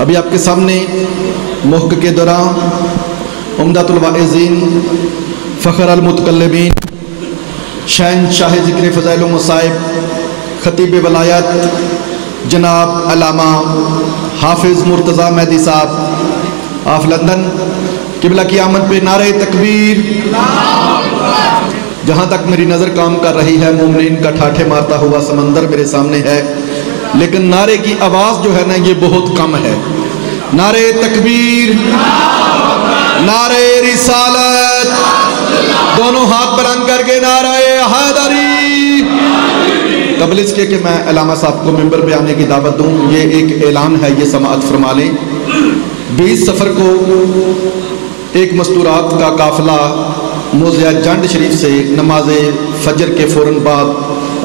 ابھی آپ کے سامنے محقق دوران عمدۃ الواعظین فخر المتکلمین شہنشاہ ذکر فضائل و مصائب خطیب ولایت جناب علامہ حافظ مرتضیٰ مہدی صاحب آف لندن قبلہ کی آمد پہ نعرہ تکبیر۔ جہاں تک میری نظر کام کر رہی ہے مومنین کا ٹھاٹھے مارتا ہوا سمندر میرے سامنے ہے، لیکن نعرے کی آواز جو ہے نا یہ بہت کم ہے۔ نعرہ تکبیر، نعرہ رسالت، دونوں ہاتھ بلند کر کے نعرہ حیدری۔ قبل اس کے کہ میں علامہ صاحب کو ممبر پہ آنے کی دعوت دوں، یہ ایک اعلان ہے، یہ سماعت فرما لیں۔ 20 صفر کو ایک مستورات کا قافلہ موضع جنڈ شریف سے نماز فجر کے فوراً بعد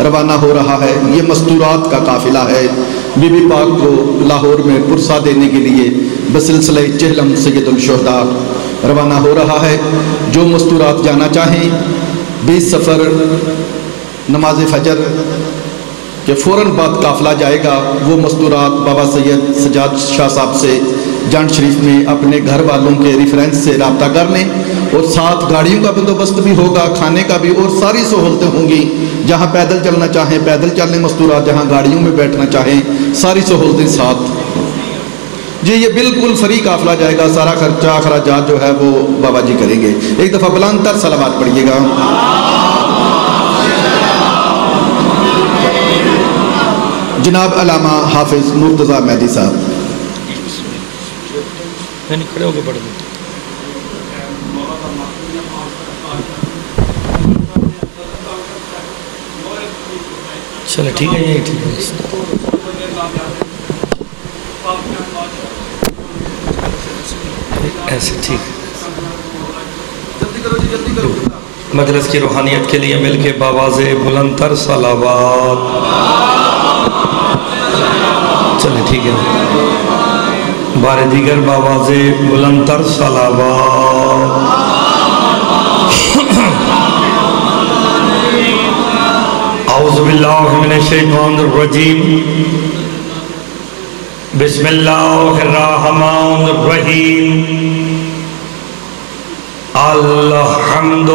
روانہ ہو رہا ہے۔ یہ مستورات کا قافلہ ہے، بی بی پاک کو لاہور میں پرسہ دینے کے لیے بسلسلہ چہلم سید الشہداء روانہ ہو رہا ہے۔ جو مستورات جانا چاہیں 20 صفر نماز فجر کے فوراً بعد قافلہ جائے گا، وہ مستورات بابا سید سجاد شاہ صاحب سے جنڈ شریف میں اپنے گھر والوں کے ریفرنس سے رابطہ کر لیں، اور ساتھ گاڑیوں کا بندوبست بھی ہوگا، کھانے کا بھی، اور ساری سہولتیں ہوں گی۔ جہاں پیدل چلنا چاہیں پیدل چلیں مستورات، جہاں گاڑیوں میں بیٹھنا چاہیں ساری سہولتیں ساتھ۔ جی یہ بالکل فری قافلہ جائے گا، سارا خرچہ اخراجات جو ہے وہ بابا جی کریں گے۔ ایک دفعہ بلند تر صلوات پڑھیے گا۔ جناب علامہ حافظ مرتضیٰ مہدی صاحب۔ کھڑے ہو کے پڑھ دیں۔ چلے ٹھیک ہے، یہ ٹھیک ہے، ایسے ٹھیک۔ مجلس کی روحانیت کے لیے مل کے باواز بلند تر صلوات۔ چلے ٹھیک ہے، بار دیگر باواز بلند تر صلوات۔ اعوذ باللہ من الشیطان الرجیم، بسم اللہ الرحمن الرحیم۔ الحمد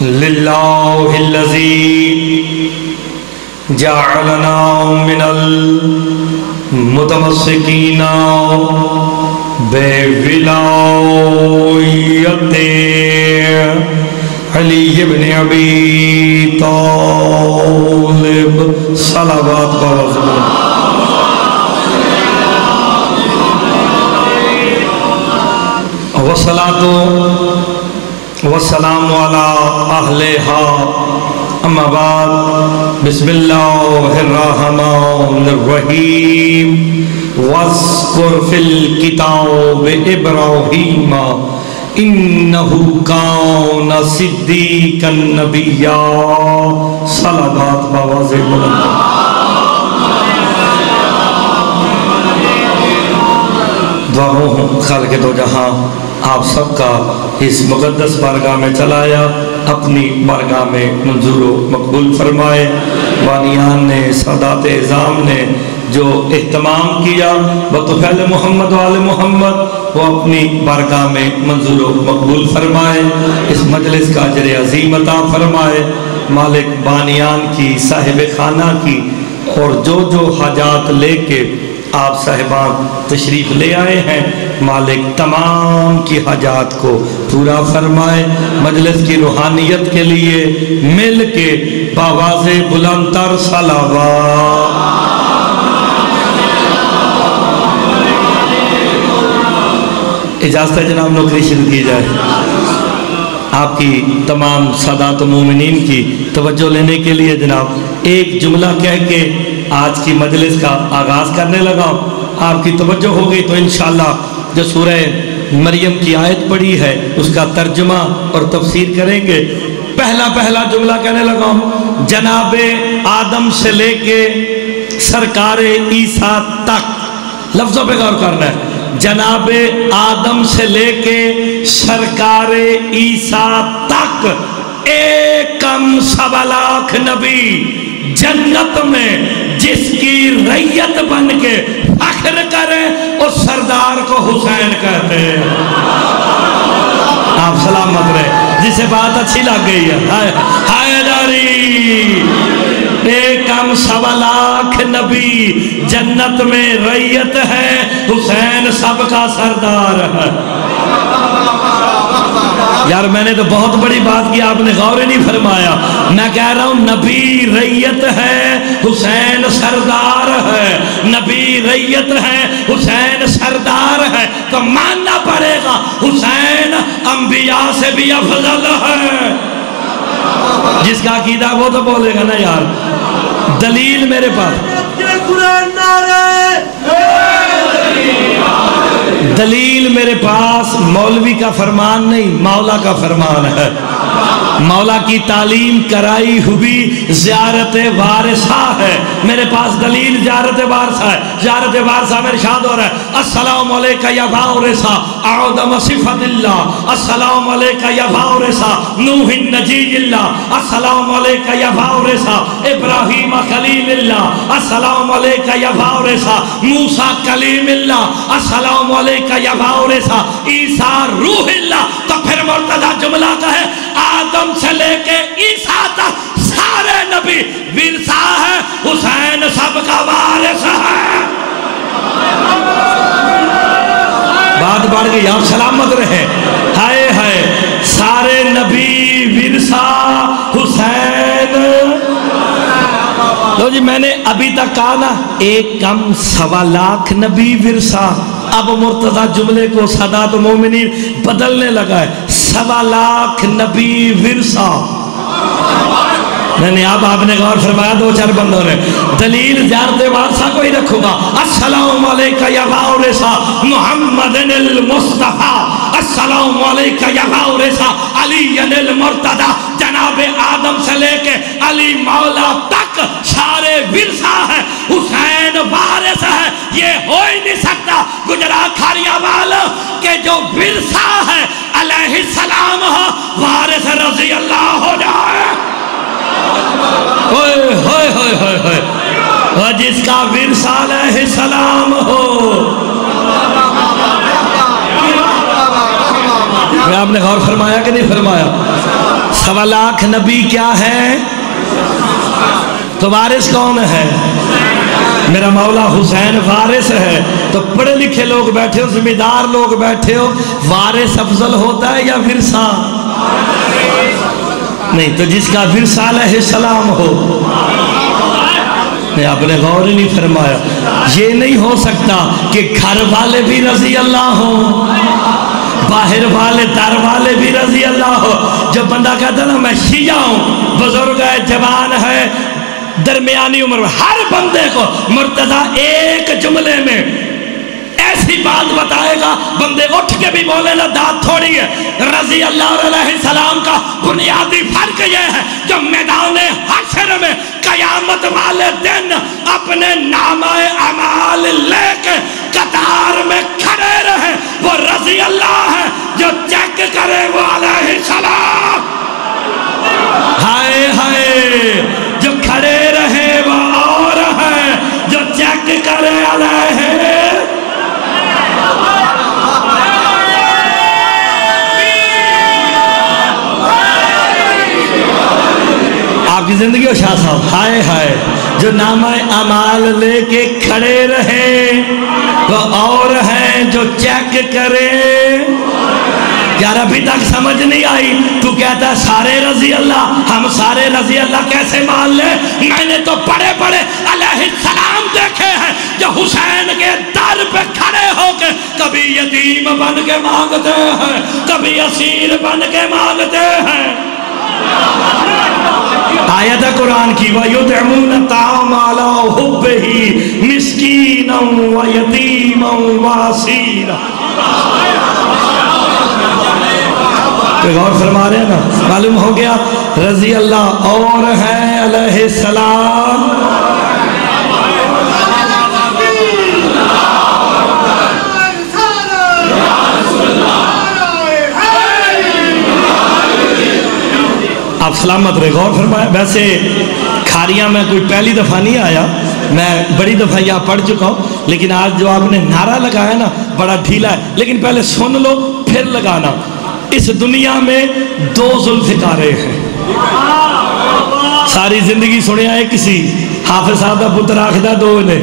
للہ الذی جعلنا من المتمسکین بولایت علی بن ابی طالب۔ صلوات بازو۔ والصلاة والسلام علی اہلہا، اما بعد، بسم اللہ الرحمن الرحیم۔ واذکر فی الکتاب ابراہیم انہو کان صدیقا نبیا۔ صلوات باواز بلند۔ دعاؤں خالق دو جہاں آپ سب کا اس مقدس بارگاہ میں چلایا، اپنی بارگاہ میں منظور و مقبول فرمائے۔ بانیان نے، سادات اعظام نے جو اہتمام کیا بطفیل محمد و آل محمد، وہ اپنی بارگاہ میں منظور و مقبول فرمائے۔ اس مجلس کا اجر عظیم عطا فرمائے۔ مالک بانیان کی، صاحب خانہ کی، اور جو جو حاجات لے کے آپ صاحبان تشریف لے آئے ہیں، مالک تمام کی حاجات کو پورا فرمائے۔ مجلس کی روحانیت کے لیے مل کے باواز بلند تر صلوات۔ اجازت ہے جناب نوکری شروع کی جائے۔ آپ کی تمام سادات و مومنین کی توجہ لینے کے لیے جناب ایک جملہ کہہ کے آج کی مجلس کا آغاز کرنے لگا۔ آپ کی توجہ ہو گئی تو انشاءاللہ جو سورہ مریم کی آیت پڑھی ہے اس کا ترجمہ اور تفسیر کریں گے۔ پہلا جملہ کہنے لگا، جناب آدم سے لے کے سرکار عیسیٰ تک، لفظوں پہ غور کرنا ہے، جناب آدم سے لے کے سرکار عیسیٰ تک 1.25 لاکھ نبی جنت میں جس کی ریت بن کے فخر کریں اس سردار کو حسین کہتے ہیں۔ آپ سلامت رہے، جسے بات اچھی لگ گئی ہے۔ حیدری ایک کم 1.25 لاکھ نبی جنت میں ریت ہے، حسین سب کا سردار ہے۔ یار میں نے تو بہت بڑی بات کی، آپ نے غور نہیں فرمایا۔ میں کہہ رہا ہوں نبی ریت ہے، حسین سردار ہے۔ نبی ریت ہے، حسین سردار ہے، تو ماننا پڑے گا حسین انبیاء سے بھی افضل ہے۔ جس کا عقیدہ وہ تو بولے گا نا یار۔ دلیل میرے پاس، دلیل میرے پاس مولوی کا فرمان نہیں، مولا کا فرمان ہے۔ مولا کی تعلیم کرائی ہوئی زیارت وارثہ ہے۔ میرے پاس دلیل زیارت وارثہ ہے۔ زیارت وارثہ میں ارشاد ہو رہا ہے السلام علیکہ یا وارثہ اعظم صفت اللہ، السلام علیکہ یا وارثہ نوح نجی اللہ، السلام علیکہ یا وارثہ ابراہیم خلیل اللہ، السلام علیکہ یا وارثہ موسیٰ کلیم اللہ، السلام علیکہ یا وارثہ عیسیٰ روح اللہ۔ تو پھر مرتضی جملہ کا ہے آدم سے لے کے عیسیٰ تک سارے نبی ورثہ ہے، حسین سب کا وارث ہے۔ بات بڑھ گئی، آپ سلامت رہے۔ ہائے ہائے، سارے نبی ورثہ حسین۔ لو جی میں نے ابھی تک کہا نا ایک کم 1.25 لاکھ نبی ورثہ، اب مرتضی جملے کو سادات مومنین بدلنے لگا ہے۔ 1.25 لاکھ نبی ورثہ۔ نہیں اب آپ نے غور فرمایا، 2-4 بندوں نے دلیل زیارت وارثہ کو ہی رکھوں گا۔ السلام علیکہ یا وارثہ محمد المصطفیٰ، السلام علیکہ یا وارثہ علی المرتضیٰ۔ جناب آدم سے لے کے علی مولا تک سارے ورثہ ہے، حسین وارث ہے۔ یہ ہو ہی نہیں سکتا گجرات کھاریا والا کہ جو ورثہ ہے علیہ السلام ہو، وارث رضی اللہ ہو جائے۔ ہوئے ہوئے ہوئے ہوئے ہوئے، اور جس کا ورثہ علیہ السلام ہو۔ آپ نے غور فرمایا کہ نہیں فرمایا؟ 1.25 لاکھ نبی کیا ہے تو وارث کون ہے؟ میرا مولا حسین وارث ہے۔ تو پڑھے لکھے لوگ بیٹھے ہو، ذمہ دار لوگ بیٹھے ہو، وارث افضل ہوتا ہے یا ورثہ؟ نہیں، تو جس کا ورثہ علیہ السلام ہو۔ نہیں، آپ نے غور ہی نہیں فرمایا۔ یہ نہیں ہو سکتا کہ گھر والے بھی رضی اللہ ہوں، باہر والے در والے بھی رضی اللہ ہو۔ جو بندہ کہتا ہے نا میں شیعہ ہوں، بزرگ ہے، جوان ہے، درمیانی عمر، ہر بندے کو مرتضی ایک جملے میں ایسی بات بتائے گا بندے اٹھ کے بھی بولے نا داد تھوڑی ہے۔ رضی اللہ علیہ السلام کا بنیادی فرق یہ ہے جو میدان حشر میں قیامت والے دن اپنے نامہ اعمال لے کے قطار میں کھڑے رہے، وہ رضی اللہ ہے۔ جو چیک کرے وہ علیہ السلام۔ ہائے ہائے، جو کھڑے رہے وہ اور ہے، جو چیک کرے علیہ۔ آپ کی زندگی ہو شاہ صاحب، ہائے ہائے، جو نامہ اعمال لے کے کھڑے رہے وہ اور ہیں، جو چیک کرے۔ یار ابھی تک سمجھ نہیں آئی، تو کہتا ہے سارے رضی اللہ، ہم سارے رضی اللہ کیسے مان لیں؟ میں نے تو بڑے بڑے علیہ السلام دیکھے ہیں جو حسین کے در پہ کھڑے ہو کے کبھی یتیم بن کے مانگتے ہیں، کبھی اسیر بن کے مانگتے ہیں۔ آیت قرآن کی وَيُطْعِمُونَ الطَّعَامَ عَلَىٰ حُبِّهِ مِسْكِينًا وَيَتِيمًا وَأَسِيرًا۔ کہ غور فرما رہے ہیں نا، معلوم ہو گیا رضی اللہ اور ہے علیہ السلام۔ آپ سلامت رہے، غور فرمایا۔ ویسے کھاریاں میں کوئی پہلی دفعہ نہیں آیا، میں بڑی دفعہ یہاں پڑھ چکا ہوں، لیکن آج جو آپ نے نعرہ لگایا نا بڑا ڈھیلا ہے، لیکن پہلے سن لو پھر لگانا۔ اس دنیا میں دو ذوالفقارے ہیں، ساری زندگی سنیا ہے کسی حافظ صاحب کا پتر آخدہ دو نے،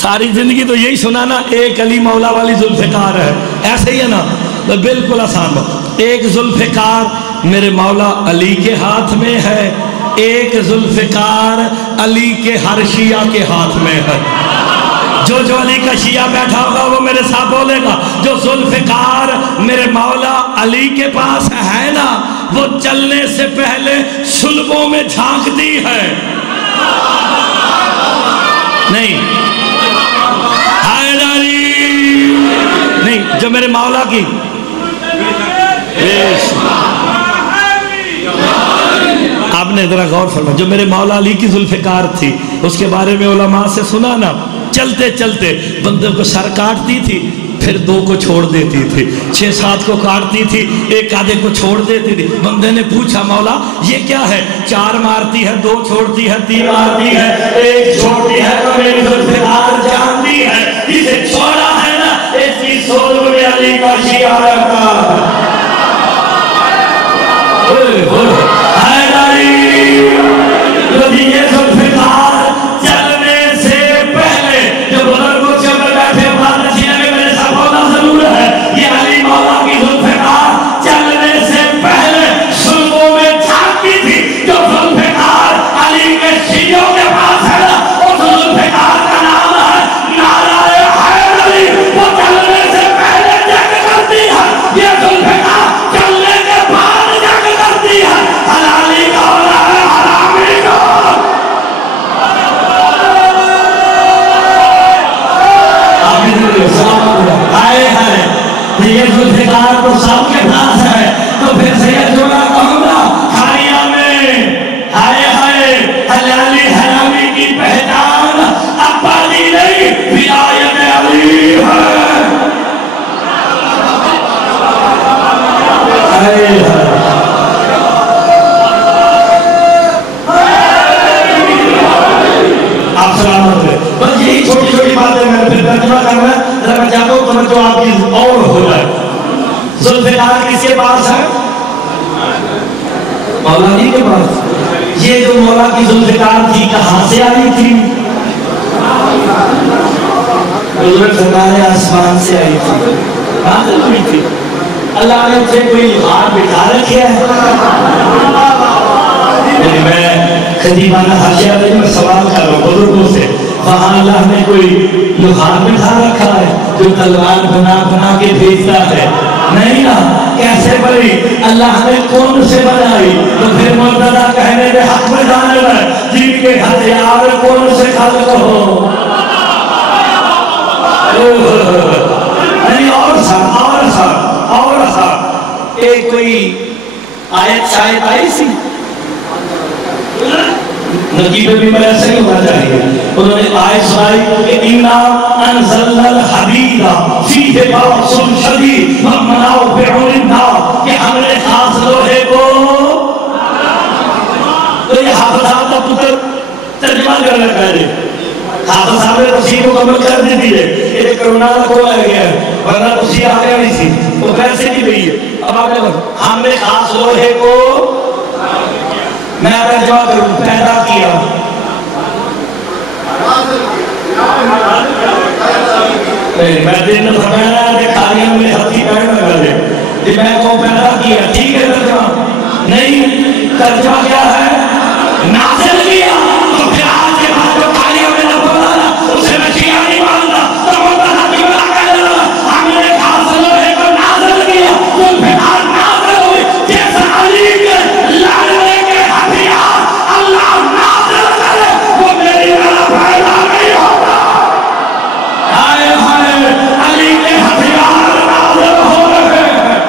ساری زندگی تو یہی سنا نا، ایک علی مولا والی ذوالفقار ہے، ایسے ہی ہے نا، بالکل آسان بات۔ ایک ذوالفقار میرے مولا علی کے ہاتھ میں ہے، ایک ذوالفقار علی کے ہر شیعہ کے ہاتھ میں ہے۔ جو علی کا شیعہ بیٹھا ہوگا وہ میرے ساتھ بولے گا، جو ذوالفقار میرے مولا علی کے پاس ہے نا، وہ چلنے سے پہلے صلبوں میں جھانکتی ہے۔ نہیں نہیں، جو میرے مولا کی آپ نے ذرا غور فرمایا، جو میرے مولا علی کی ذوالفقار تھی، اس کے بارے میں علماء سے سنا نا، چلتے چلتے بندے کو سر کاٹتی تھی، پھر دو کو چھوڑ دیتی تھی، 6-7 کو کاٹتی تھی، ایک آدھے کو چھوڑ دیتی تھی۔ بندے نے پوچھا مولا یہ کیا ہے؟ 4 مارتی ہے، 2 چھوڑتی ہے، 3 مارتی ہے، 1 چھوڑتی ہے، تو میری ذوالفقار جانتی ہے جسے چھوڑا ہے نا، اس کی سول میں علی کا شیعہ رہتا ہے۔ یہ ذوالفقار چلنے سے پہلے جو بزرگوں سے بیٹھے بات نشیہ میں میرے ساتھ ہونا ضرور ہے، یہ علی مولا کی ذوالفقار چلنے سے پہلے صلبوں میں جھانکتی تھی۔ جو ذوالفقار علی کے شیعوں کے پاس ہے نا، اس ذوالفقار کا نام ہے نعرہ حیدری، وہ چلنے سے پہلے جنگ کرتی ہے، یہ ذوالفقار چلنے کے بعد جنگ کرتی ہے۔ حلالی کا ہونا ہے حرامی کا۔ یہ ذوالفقار کو سب کے پاس ہے، تو پھر سید جوڑا کہوں گا کھاڑیاں میں ہائے ہائے حلالی حرامی کی پہچان عبادی نہیں ولایت علی ہے۔ آپ سلامت ہے، بس یہی چھوٹی چھوٹی باتیں میں نے پھر ترجمہ کرنا ہے، ذرا میں چاہتا ہوں توجہ آپ کی اور ہو جائے۔ ذوالفقار کس کے پاس ہے؟ مولا علی کے پاس۔ یہ جو مولا کی ذوالفقار تھی کہاں سے آئی تھی؟ حضور سرکار آسمان سے آئی تھی، کہاں سے ہوئی تھی؟ اللہ نے اسے کوئی ہاتھ بٹھا رکھے ہے؟ میں خطیبانہ حاشیہ میں سوال کر رہا ہوں بزرگوں سے، وہاں اللہ نے کوئی لوہار بٹھا رکھا ہے جو تلوار بنا بنا کے بھیجتا ہے؟ نہیں نا، کیسے بنی؟ اللہ نے کون سے بنائی؟ تو پھر مرتضی کہنے میں حق میں جانب ہے جن کے ہتھیار کون سے خلق ہو۔ نہیں، اور سا ایک کوئی آیت شاید آئی سی نقیب بھی میں ایسے ہی ہونا چاہیے، انہوں نے آیت سنائی کہ اِنَّا أَنزَلْنَا الْحَدِيدَ فِيهِ بَأْسٌ شَدِيدٌ وَمَنَافِعُ لِلنَّاسِ، کہ ہم نے خاص لوہے کو، تو یہ حافظ صاحب کا پتر ترجمہ کرنا پہلے حافظ صاحب نے تفسیر مکمل کر دی تھی، ایک کرونا کو لگ گیا ہے ورنہ تفسیر آ گیا نہیں تھی، وہ پیسے کی گئی ہے۔ اب آپ نے ہم نے خاص لوہے کو، میں ترجمہ کروں، پیدا کیا۔ میں دن فرمایا کہ کاریاں میں ہاتھی پہن لگا دے کہ میں کو پیدا کیا، ٹھیک ہے ترجمہ نہیں، ترجمہ کیا ہے؟ نازل کیا۔ تو پھر آج کے بعد جو کاریاں میں نہ بولانا اسے میں شیعہ نہیں مانتا، تو وہ بہت جملہ کہنا ہم نے خاص لوہے کو نازل کیا، تو پھر آج نازل ہوئی جیسا علی کے لڑنے کے ہتھیار اللہ نازل کرے، وہ میری طرف پیدا نہیں ہوتا۔ آئے ہائے علی کے ہتھیار نازل ہو رہے ہیں۔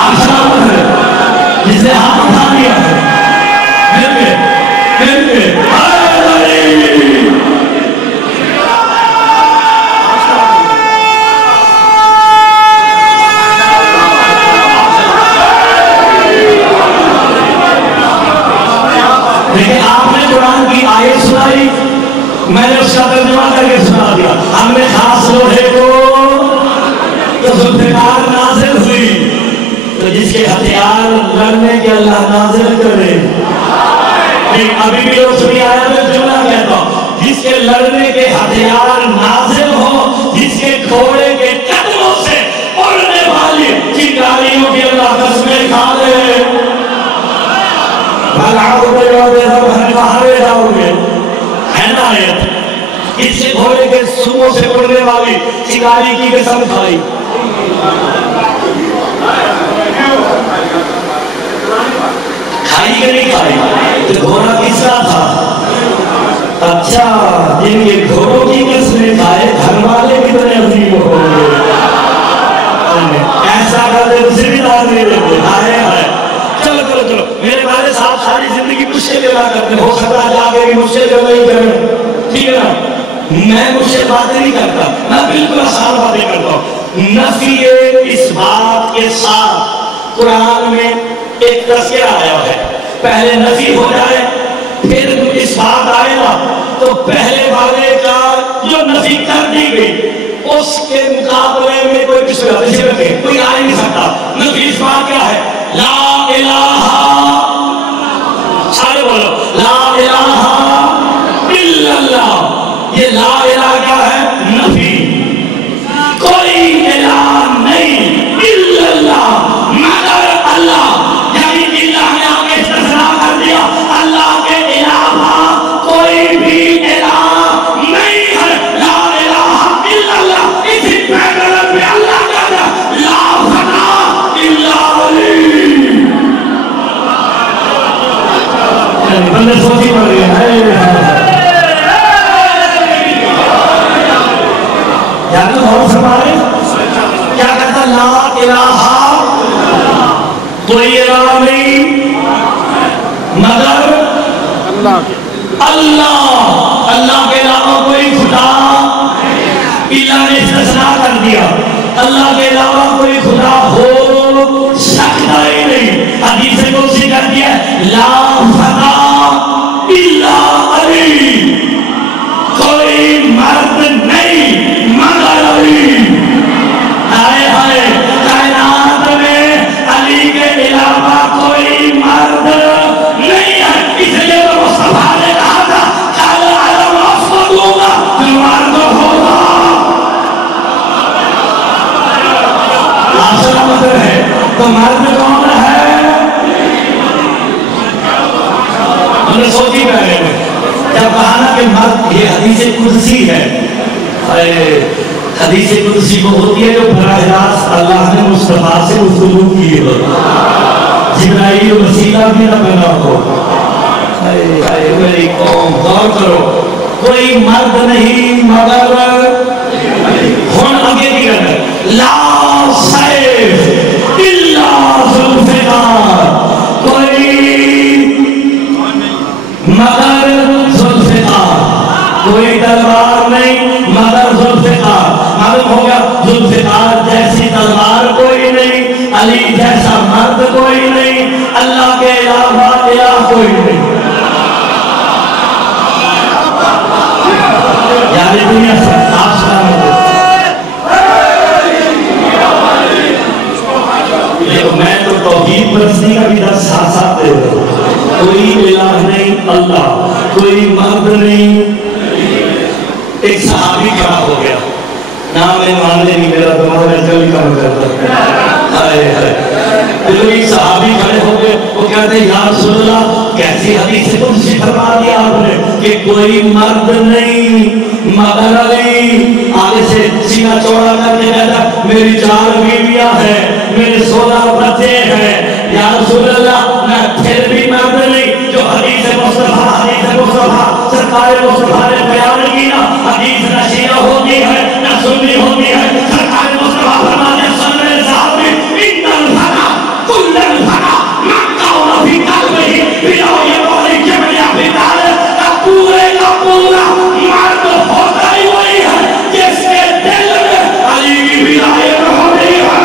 آپ سلامت ہیں، لیکن آپ نے قرآن کی آیت سنائی، میں نے اس کا ترجمہ کر کے سنا دیا. ہم نے خاص لوہے کو تو ذوالفقار نازل ہوئی، تو جس کے ہتھیار لڑنے کے اللہ نازل کرے. ابھی بھی لوگ سنی آیا میں جملہ کہتا ہوں، جس کے لڑنے کے ہتھیار نازل ہو، جس کے گھوڑے کے قدموں سے اڑنے والی چنگاریوں کی اللہ قسمیں کھا لے. ہے نا آیت؟ اس سے گھوڑے کے سوؤں سے اڑنے والی چنگاری کی قسم کھائی. کھائی کہ نہیں کھائی؟ تو گھوڑا کس کا تھا؟ اچھا، جن کے گھوڑوں کی قسمیں کھائے گھر والے کتنے عظیم ہو گئے. ایسا کرتے اسے بھی دار نہیں دیتے. آئے آئے چلو چلو چلو. میرے والد صاحب ساری زندگی مجھ سے ملا کرتے، ہو سکتا ہے آگے بھی مجھ سے جو نہیں کریں، ٹھیک ہے نا؟ میں مجھ سے باتیں نہیں کرتا، میں بالکل آسان باتیں کرتا ہوں. نفی اس بات کے ساتھ قرآن میں ایک تذکرہ آیا ہے. پہلے نفی ہو جائے پھر اس بات آئے نا، تو پہلے والے کا جو نفی کر دی گئی اس کے مقابلے میں کوئی کوئی آ نہیں سکتا. نفی اس بات کیا ہے؟ لا الہ، سارے بولو لا الہ الا اللہ. یہ لا الہ کیا ہے؟ نفی. کوئی الہ نہیں الا اللہ، مگر اللہ. یعنی اللہ نے آگے استثناء کر دیا، اللہ کے علاوہ کوئی بھی الہ نہیں ہے. لا الہ الا اللہ. اسی پیغمبر میں اللہ کہتا ہے لا فنا الا علی. بندے سوچی پڑ گئے ہیں. یعنی اور فرمائے کیا کہتا؟ لا الہ، کوئی الہ نہیں مگر اللہ. اللہ کے علاوہ کوئی خدا. اللہ نے استثناء کر دیا، اللہ کے علاوہ کوئی خدا ہو سکتا ہی نہیں. حدیث قدسی کر دیا لا فنا الا علی. کوئی مرد نہیں مگر علی. آئے ہائے، کائنات میں علی کے علاوہ کوئی مرد نہیں ہے. اس لیے تو مصطفیٰ نے کہا تھا کالا علم اسود ہوگا جو مرد ہوگا. آپ سلامت ہے. تو مرد کون ہے؟ ہم نے سوچی پہلے میں جب کہا نا کہ مرد، یہ حدیث قدسی ہے. حدیث قدسی وہ ہوتی ہے جو براہ راست اللہ نے مصطفیٰ سے گفتگو کی ہو، جبرائیل وسیلہ بھی نہ بنا ہو. میری قوم غور کرو، کوئی مرد نہیں مگر ہن آگے کی کرنا لا سیف الا ذوالفقار. کوئی مگر ذوالفقار، کوئی تلوار نہیں مگر ذوالفقار. معلوم ہو گیا ذوالفقار جیسی تلوار کوئی نہیں، علی جیسا مرد کوئی نہیں، اللہ کے علاوہ الہ کوئی نہیں. یعنی دنیا سے آپ سلامت ہو. میں تو توحید پرستی کا بھی درس ساتھ ساتھ دے رہا ہوں. کوئی الہ نہیں اللہ، کوئی مرد نہیں. ایک صحابی کھڑا ہو گیا، نام میں ماننے نہیں، میرا دماغ میں چل کام کرتا ہے. ایک صحابی کھڑے ہو گئے، وہ کہتے ہیں یا رسول اللہ کیسی حدیث قدسی فرما دیا آپ نے کہ کوئی مرد نہیں مگر علی. آگے سے سینہ چوڑا کر کے کہتا میری 4 بیویاں ہیں، میرے 16 بچے ہیں. یا رسول اللہ میں پھر بھی مرد نہیں. جو حدیث مصطفیٰ سرکار مصطفیٰ نے بیان کی نا، حدیث نہ شیعہ ہوتی ہے نہ سنی ہوتی ہے. سرکار مصطفیٰ فرماتے ہیں صلی صاحب ان الفنا کل الفنا مکہ و فی قلبہ بلا یقولی جمعیہ فی دارے. پورے کا پورا مرد ہوتا ہی وہی ہے جس کے دل میں علی کی ولایت ہو رہی ہے.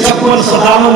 56-57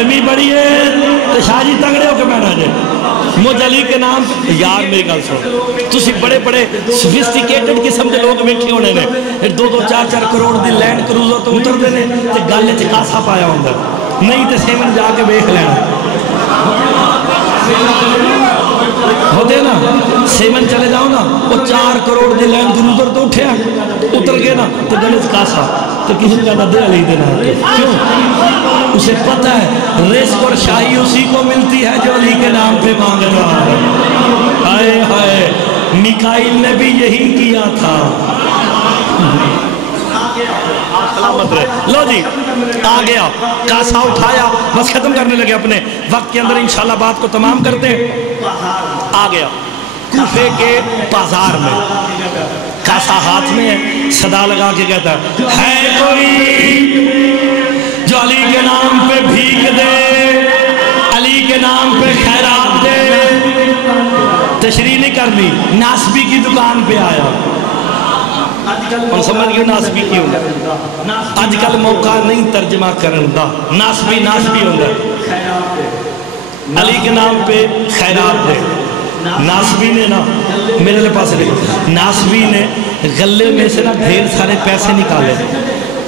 گرمی بڑی ہے تو شاہ جی تگڑے ہو کے بیٹھا جائے مجھ علی کے نام یار میری گل سنو تسی بڑے بڑے سوفسٹیکیٹڈ قسم کے لوگ بیٹھے ہونے نے 2-4 کروڑ دی لینڈ کروزر تو اتر دے نے تے گل وچ کاسا پایا ہوندا نہیں تے سیون جا کے ویکھ لینا ہوتے نا سیون چلے جاؤ نا وہ 4 کروڑ دی لینڈ کروزر تو اٹھیا اتر گئے نا تو گل وچ کاسا تو کسی کا نہ دے علی دے نام کیوں اسے پتہ ہے رزق اور شاہی اسی کو ملتی ہے جو علی کے نام پہ مانگ رہا ہے ہائے ہائے میکائیل نے بھی یہی کیا تھا لو جی آ گیا کاسا اٹھایا بس ختم کرنے لگے اپنے وقت کے اندر انشاءاللہ بات کو تمام کرتے آ گیا کوفے کے بازار میں کاسا ہاتھ میں ہے صدا لگا کے کہتا ہے کوئی جو علی کے نام پہ بھیک دے علی کے نام پہ خیرات دے تشریح نہیں کر لی ناسبی کی دکان پہ آیا ہم سمجھ گئے ناسبی کیوں آج کل موقع نہیں ترجمہ کرن دا ناسبی ہوگا علی کے نام پہ خیرات دے ناسبی نے نا میرے لئے پاس لے ناسبی نے غلے میں سے نا ڈھیر سارے پیسے نکالے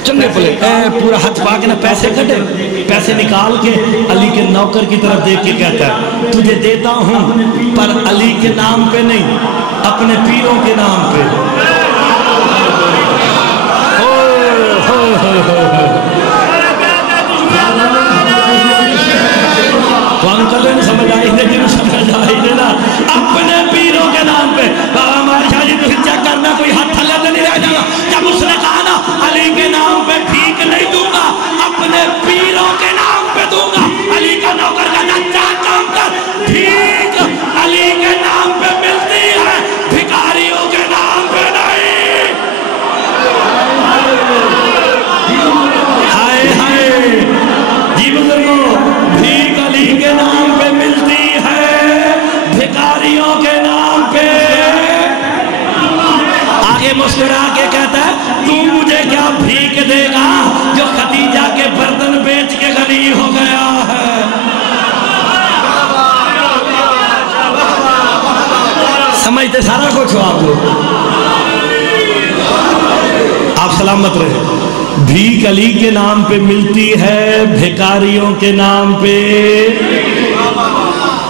چنگے پلے پورا ہاتھ پا کے نا پیسے کٹے پیسے نکال کے علی کے نوکر کی طرف دیکھ کے کہتا ہے تجھے دیتا ہوں پر علی کے نام پہ نہیں اپنے پیروں کے نام پہ کون کر لیں سمجھ آئی دے جنہوں سمجھ آئی دے نا اپنے پیروں کے نام پہ بابا ہمارے شاہ جی تو چیک کرنا کوئی ہاتھ تھلے تو نہیں رہ جانا جب اس نے کہا نا علی کے نام پہ بھیک نہیں دوں گا اپنے پیروں کے نام پہ دوں گا علی کا نوکر کا نچا کام کر بھیک علی کے نام پہ ملتی ہے بھکاریوں کے نام پہ نہیں ہائے ہائے جی بزرگوں بھیک علی کے نام پہ ملتی ہے بھکاریوں کے نام پہ آگے مسکرا کے کہتا ہے تو مجھے کیا بھیک دے گا جو خدیجہ کے برتن بیچ کے غنی ہو گیا ہے سمجھتے سارا کچھ ہو آپ لوگ آپ سلامت رہے بھیک علی کے نام پہ ملتی ہے بھکاریوں کے نام پہ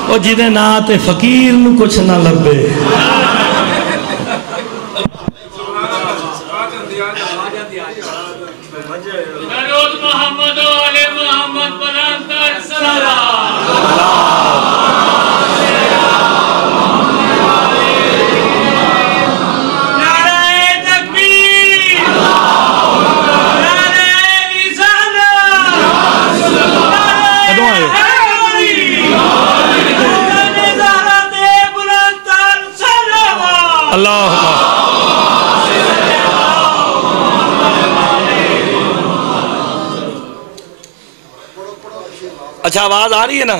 اور جنہیں ناتے فقیر نو کچھ نہ لبے درود محمد و علی محمد بلندتر سلام اچھا آواز آ رہی ہے نا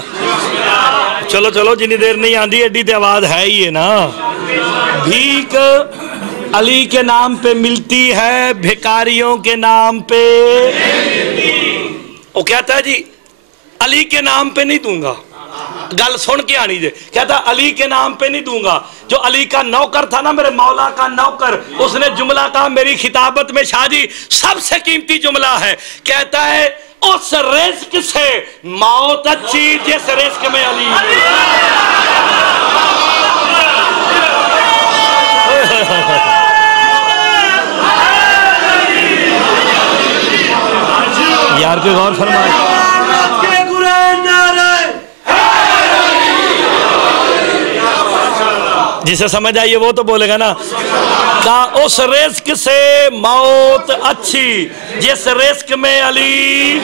چلو چلو جنی دیر نہیں آندھی ایڈی تے آواز ہے ہی ہے نا بھیک علی کے نام پہ ملتی ہے بھکاریوں کے نام پہ وہ کہتا ہے جی علی کے نام پہ نہیں دوں گا گل سن کے آنی جے کہتا علی کے نام پہ نہیں دوں گا جو علی کا نوکر تھا نا میرے مولا کا نوکر اس نے جملہ کہا میری خطابت میں شاہ جی سب سے قیمتی جملہ ہے کہتا ہے اس رزق سے موت اچھی جس رزق میں علی یار کوئی غور فرمائے جسے سمجھ آئیے وہ تو بولے گا نا کہا اس رزق سے موت اچھی جس رزق میں علی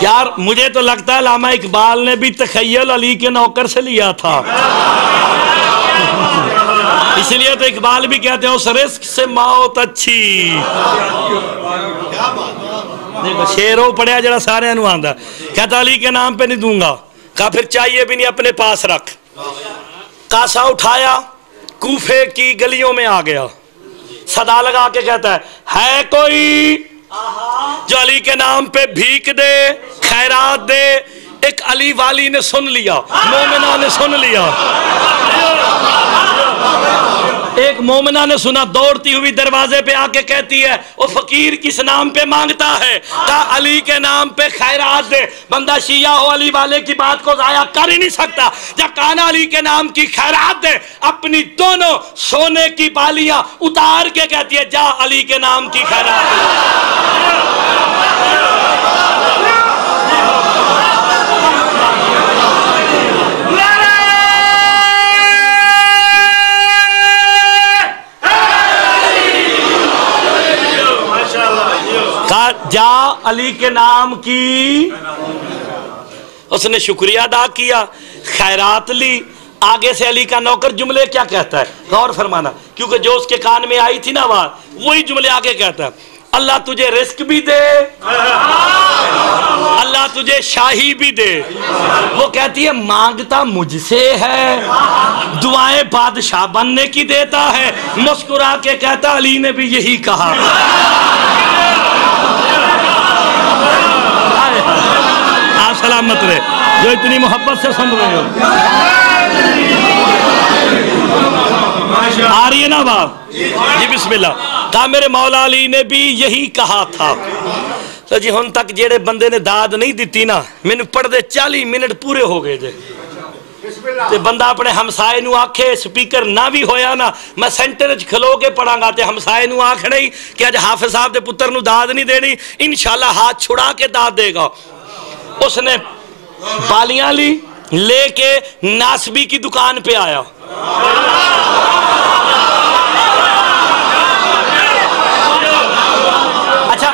یار مجھے تو لگتا ہے علامہ اقبال نے بھی تخیل علی کے نوکر سے لیا تھا اس لیے تو اقبال بھی کہتے ہیں اس رزق سے موت اچھی دیکھو شیروں پڑھیا جڑا سارے انو آندہ کہتا علی کے نام پہ نہیں دوں گا کہا پھر چاہیے بھی نہیں اپنے پاس رکھ کاسا اٹھایا کوفے کی گلیوں میں آ گیا صدا لگا کے کہتا ہے کوئی جو علی کے نام پہ بھیک دے، خیرات دے. ایک علی والی نے سن لیا، مومنہ نے سن لیا. ایک مومنہ نے سنا، دوڑتی ہوئی دروازے پہ آ کے کہتی ہے وہ فقیر کس نام پہ مانگتا ہے؟ کہا علی کے نام پہ خیرات دے. بندہ شیعہ ہو علی والے کی بات کو ضائع کر ہی نہیں سکتا. جب کانا علی کے نام کی خیرات دے، اپنی دونوں سونے کی بالیاں اتار کے کہتی ہے جا علی کے نام کی خیرات دے. جا علی کے نام کی. اس نے شکریہ ادا کیا، خیرات لی. آگے سے علی کا نوکر جملے کیا کہتا ہے غور فرمانا، کیونکہ جو اس کے کان میں آئی تھی نا بات، وہی جملے آگے کہتا ہے. اللہ تجھے رزق بھی دے، اللہ تجھے شاہی بھی دے. وہ کہتی ہے مانگتا مجھ سے ہے، دعائیں بادشاہ بننے کی دیتا ہے. مسکرا کے کہتا علی نے بھی یہی کہا. آپ سلامت رہے جو اتنی محبت سے سن رہے ہو. آ رہی ہے نا بات جی؟ بسم اللہ. کہا میرے مولا علی نے بھی یہی کہا تھا. تو جی ہن تک جیڑے بندے نے داد نہیں دیتی نا، میں نے پڑھ دے 40 منٹ پورے ہو گئے جے. تے بندہ اپنے ہمسائے نو آکھے سپیکر نہ بھی ہویا نا، میں سینٹر کھلو کے پڑھاں گا تے ہمسائے نو آکھ نہیں کہ اج حافظ صاحب دے پتر نو داد نہیں دینی، انشاءاللہ ہاتھ چھڑا کے داد دے گا. اس نے بالیاں لی، لے کے ناسبی کی دکان پہ آیا. اچھا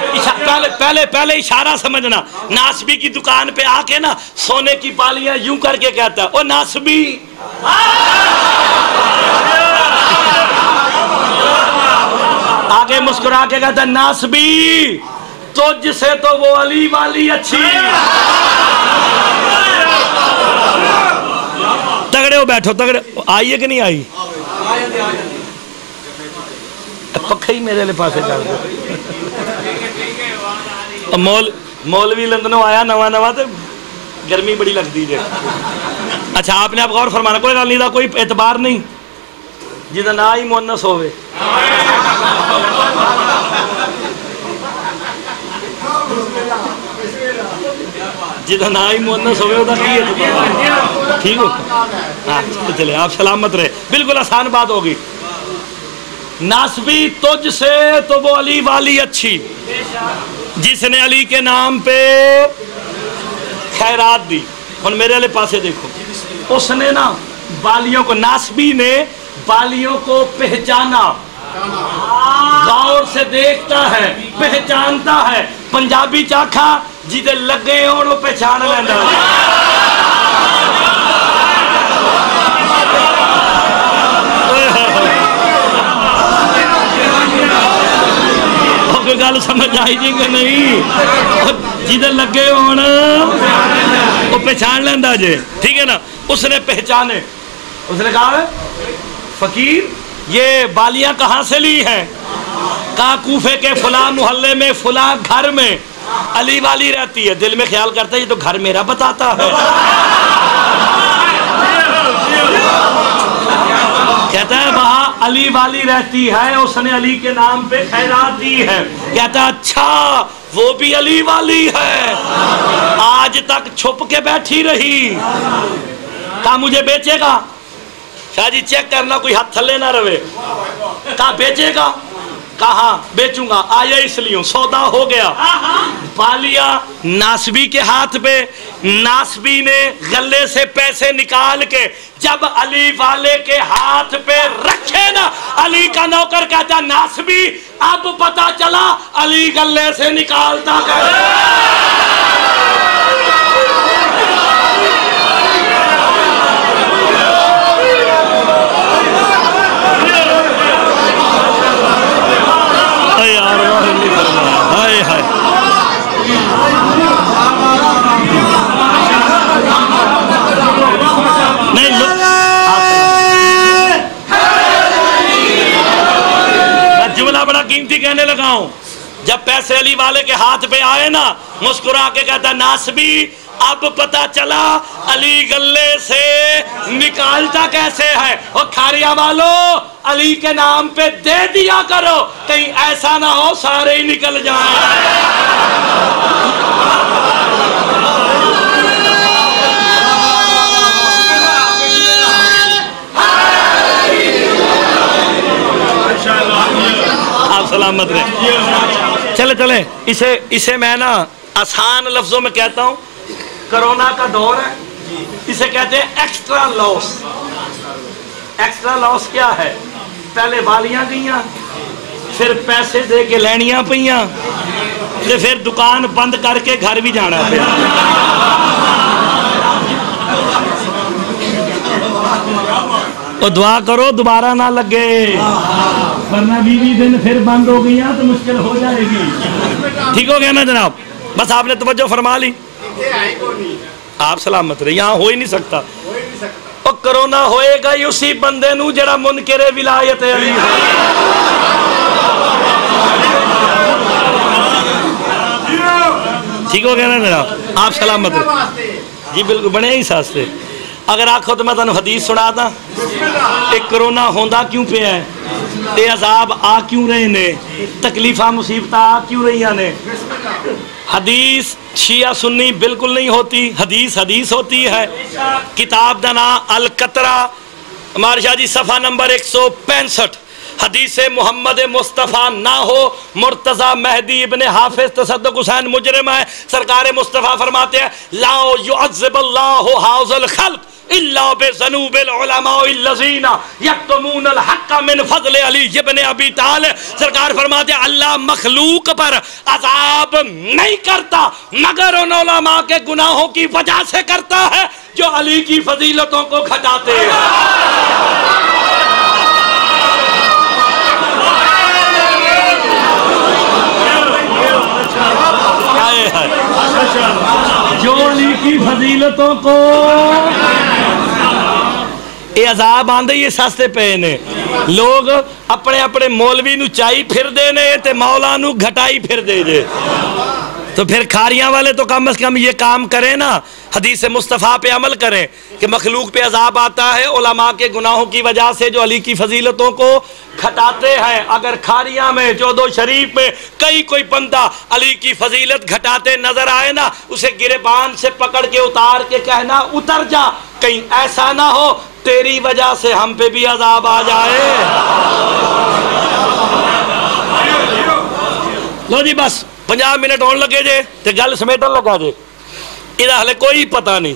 پہلے اشارہ سمجھنا. ناسبی کی دکان پہ آ کے نا سونے کی بالیاں یوں کر کے کہتا ہے او ناسبی. آگے مسکرا کے کہتا ہے ناسبی تجھ سے تو وہ علی والی اچھی. تگڑے ہو بیٹھو، تگڑے آئیے کہ نہیں آئی؟ پکھا ہی میرے لئے پاسے چل گیا. مولوی لندنوں آیا نواں نواں تے گرمی بڑی لگ دی جائے. اچھا آپ نے اب غور فرمانا، کوئی گل نہیں دا، کوئی اعتبار نہیں جیدہ نہ ہی مونس ہوئے. جیدہ نہ ہی مونس ہوئے ہوتا کی اعتبار. ٹھیک ہو؟ چلے آپ سلامت رہے. بالکل آسان بات ہوگی. ناسبی تجھ سے تو وہ علی والی اچھی، جس نے علی کے نام پہ خیرات دی. اور میرے علیہ پاسے دیکھو، اس نے نا بالیوں کو، ناسبی نے بالیوں کو پہچانا، غور سے دیکھتا ہے، پہچانتا ہے. پنجابی چاکھا جیدے لگے ہوں وہ پہچان لیندہ. کوئی گل سمجھ آئی جی کہ نہیں؟ جیدے لگے ہوں وہ پہچان لیندہ جے. ٹھیک ہے نا؟ اس نے پہچانے. اس نے کہا فقیر یہ بالیاں کہاں سے لی ہیں؟ کہا کوفے کے فلاں محلے میں فلاں گھر میں علی والی رہتی ہے. دل میں خیال کرتا ہے یہ تو گھر میرا بتاتا ہے. کہتا ہے وہاں علی والی رہتی ہے، اس نے علی کے نام پہ خیرات دی ہے. کہتا ہے اچھا وہ بھی علی والی ہے، آج تک چھپ کے بیٹھی رہی. کہا مجھے بیچے گا؟ شاہ جی چیک کرنا کوئی ہاتھ تھلے نہ روے. کہا بیچے گا؟ کہا بیچوں گا. آیا اس لیے سودا ہو گیا. بالیاں ناسبی کے ہاتھ پہ، ناسبی نے غلے سے پیسے نکال کے جب علی والے کے ہاتھ پہ رکھے نا، علی کا نوکر کہتا ناسبی اب پتا چلا علی غلے سے نکالتا قیمتی کہنے لگا ہوں. جب پیسے علی والے کے ہاتھ پہ آئے نا مسکرا کے کہتا ناسبی اب پتا چلا علی گلے سے نکالتا کیسے ہے، اور کھاریا والو علی کے نام پہ دے دیا کرو، کہیں ایسا نہ ہو سارے ہی نکل جائیں۔ آپ سلامت رہے۔ چلے اسے میں نا آسان لفظوں میں کہتا ہوں، کرونا کا دور ہے، اسے کہتے ہیں ایکسٹرا لاس۔ ایکسٹرا لاس کیا ہے؟ پہلے والیاں گئیاں، پھر پیسے دے کے لینیاں پئیاں، پھر دکان بند کر کے گھر بھی جانا پیا۔ اور دعا کرو دوبارہ نہ لگے، ورنہ 20 دن پھر بند ہو گئی تو مشکل ہو جائے گی۔ ٹھیک ہو گیا نا جناب؟ بس آپ نے توجہ فرما لی، آپ سلامت رہے، یہاں ہو ہی نہیں سکتا۔ اور کرونا ہوئے گا ہی اسی بندے نو جڑا منکر ولایت علی ہے۔ ٹھیک ہو گیا نا جناب؟ آپ سلامت رہے جی، بالکل بڑے ہی ساستے۔ اگر آکھو تو میں تانوں حدیث سنا دا، ایک کرونا ہوندا کیوں پہ ہے، اے عذاب آ کیوں رہے نے، تکلیفہ مصیبتہ آ کیوں رہی نے۔ حدیث شیعہ سنی بالکل نہیں ہوتی، حدیث ہوتی ہے۔ کتاب دا نام القطرہ، ہمارے شاہ جی صفحہ نمبر 165، حدیث محمد مصطفیٰ نہ ہو، مرتضی مہدی ابن حافظ تصدق حسین مجرم ہے۔ سرکار مصطفیٰ فرماتے ہیں لا يعذب اللہ حاذ الخلق الا بذنوب العلماء الذین یکتمون الحق من فضل علی ابن ابی طالب۔ سرکار فرماتے ہیں اللہ مخلوق پر عذاب نہیں کرتا مگر ان علماء کے گناہوں کی وجہ سے کرتا ہے جو علی کی فضیلتوں کو گھٹاتے ہیں۔ جو علی کی فضیلتوں کو یہ عذاب آندے یہ سستے پے نے، لوگ اپنے اپنے مولوی نو چائی پھر دے نے تے مولا نو گھٹائی پھر دے جے۔ تو پھر کھاریاں والے تو کم از کم یہ کام کریں نا، حدیث مصطفیٰ پہ عمل کریں کہ مخلوق پہ عذاب آتا ہے علماء کے گناہوں کی وجہ سے جو علی کی فضیلتوں کو گھٹاتے ہیں۔ اگر کھاریاں میں چودو شریف میں کوئی بندہ علی کی فضیلت گھٹاتے نظر آئے نا، اسے گریبان سے پکڑ کے اتار کے کہنا اتر جا، کہیں ایسا نہ ہو تیری وجہ سے ہم پہ بھی عذاب آ جائے۔ لو جی بس 50 منٹ ہون لگے جے تے گل سمیٹن لگا جے، ادھا ہلے کوئی پتہ نہیں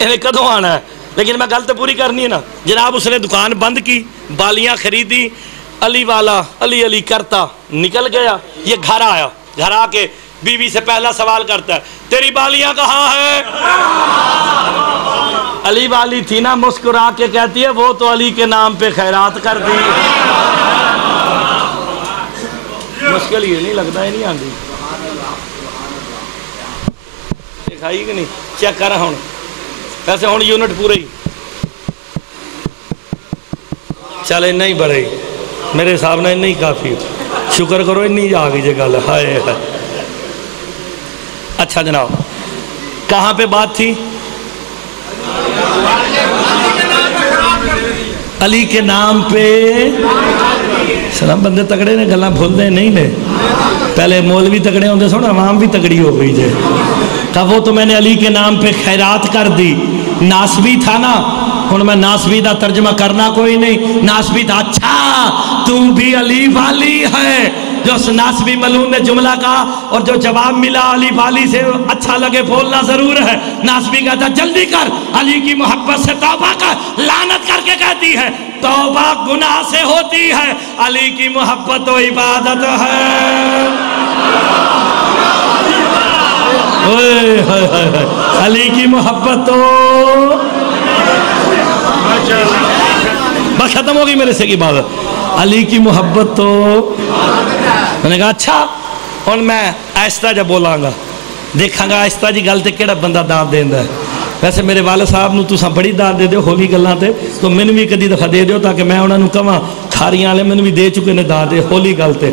انہیں کدوں آنا ہے، لیکن میں گل تو پوری کرنی ہے نا۔ جناب اس نے دکان بند کی، بالیاں خریدی، علی والا علی علی کرتا نکل گیا۔ یہ گھر آیا، گھر آ کے بیوی سے پہلا سوال کرتا ہے تیری بالیاں کہاں ہے؟ علی والی تھی نا، مسکرا کے کہتی ہے وہ تو علی کے نام پہ خیرات کر دی۔ مشکل یہ نہیں لگتا ہے، نہیں آندی دکھائی کہ نہیں؟ چیک کر ہوں ویسے ہوں یونٹ پورے ہی چل اتنا ہی بڑے میرے حساب نے اتنا ہی کافی، شکر کرو اتنی جا گئی جے گل۔ ہائے ہائے۔ اچھا جناب کہاں پہ بات تھی؟ علی کے نام پہ۔ سلام بندے تگڑے نے گلاں بھول دے نہیں نے، پہلے مولوی تگڑے ہوندے سو نا، عوام بھی تگڑی ہو گئی جے۔ کہا وہ تو میں نے علی کے نام پہ خیرات کر دی، ناسبی تھا نا، ہن میں ناسبی دا ترجمہ کرنا کوئی نہیں، ناسبی تھا۔ اچھا تو بھی علی والی ہے، جو اس ناسبی ملعون نے جملہ کہا اور جو جواب ملا علی والی سے اچھا لگے بولنا ضرور ہے۔ ناسبی کہتا جلدی کر، علی کی محبت سے توبہ کر، لعنت کر کے کہتی ہے توبہ گناہ سے ہوتی ہے، علی کی محبت و عبادت ہے۔ علی کی محبت تو بس ختم ہوگی میرے سے کی بات۔ علی کی محبت تو میں نے کہا اچھا اور میں آہستہ جب بولاں گا دیکھاں گا آہستہ جی گل تے کیڑا بندہ دان دیندا ہے۔ ویسے میرے والد صاحب نو تساں بڑی دان دے دیو ہولی گلاں تے، تو مینوں بھی کدی دفعہ دے دیو تاکہ میں انہاں نوں کہاں کھاریاں والے مینوں بھی دے چکے نے دان دے ہولی گل تے۔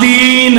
3।